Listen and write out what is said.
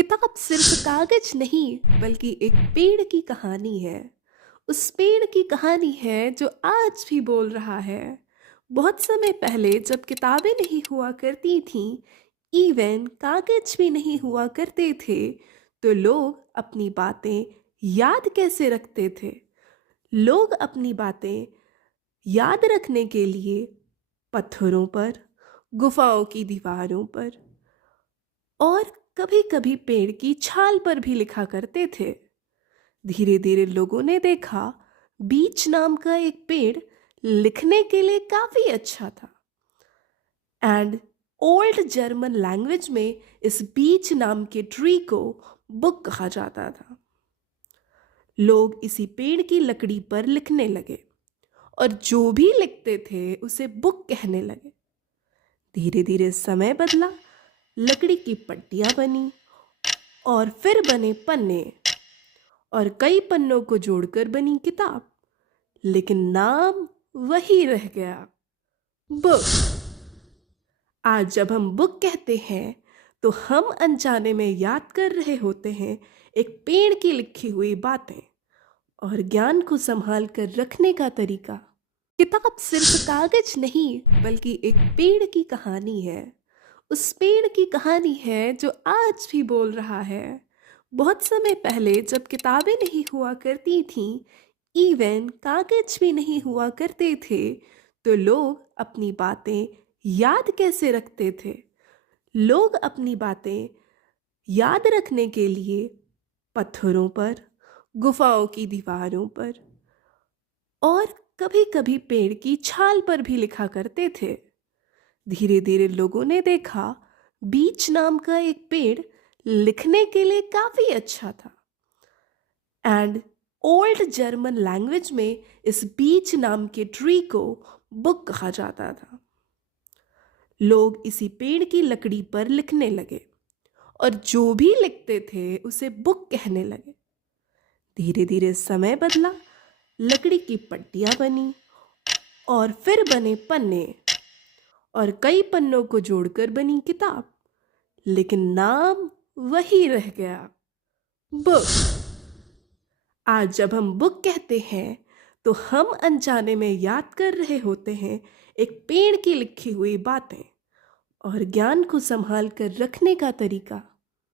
किताब सिर्फ कागज नहीं बल्कि एक पेड़ की कहानी है। उस पेड़ की कहानी है जो आज भी बोल रहा है। बहुत समय पहले जब किताबें नहीं हुआ करती थीं, इवन कागज भी नहीं हुआ करते थे, तो लोग अपनी बातें याद कैसे रखते थे? लोग अपनी बातें याद रखने के लिए पत्थरों पर, गुफाओं की दीवारों पर और कभी-कभी पेड़ की छाल पर भी लिखा करते थे। धीरे धीरे लोगों ने देखा बीच नाम का एक पेड़ लिखने के लिए काफी अच्छा था। एंड ओल्ड जर्मन लैंग्वेज में इस बीच नाम के ट्री को बुक कहा जाता था। लोग इसी पेड़ की लकड़ी पर लिखने लगे और जो भी लिखते थे उसे बुक कहने लगे। धीरे धीरे समय बदला, लकड़ी की पट्टियां बनी और फिर बने पन्ने और कई पन्नों को जोड़कर बनी किताब। लेकिन नाम वही रह गया, बुक। आज जब हम बुक कहते हैं तो हम अनजाने में याद कर रहे होते हैं एक पेड़ की लिखी हुई बातें और ज्ञान को संभाल कर रखने का तरीका। किताब सिर्फ कागज नहीं बल्कि एक पेड़ की कहानी है। उस पेड़ की कहानी है जो आज भी बोल रहा है। बहुत समय पहले जब किताबें नहीं हुआ करती थीं, इवन कागज भी नहीं हुआ करते थे, तो लोग अपनी बातें याद कैसे रखते थे? लोग अपनी बातें याद रखने के लिए पत्थरों पर, गुफाओं की दीवारों पर और कभी-कभी पेड़ की छाल पर भी लिखा करते थे। धीरे धीरे लोगों ने देखा बीच नाम का एक पेड़ लिखने के लिए काफी अच्छा था। एंड ओल्ड जर्मन लैंग्वेज में इस बीच नाम के ट्री को बुक कहा जाता था। लोग इसी पेड़ की लकड़ी पर लिखने लगे और जो भी लिखते थे उसे बुक कहने लगे। धीरे धीरे समय बदला, लकड़ी की पट्टियां बनी और फिर बने पन्ने और कई पन्नों को जोड़कर बनी किताब। लेकिन नाम वही रह गया, बुक। आज जब हम बुक कहते हैं तो हम अनजाने में याद कर रहे होते हैं एक पेड़ की लिखी हुई बातें और ज्ञान को संभाल कर रखने का तरीका।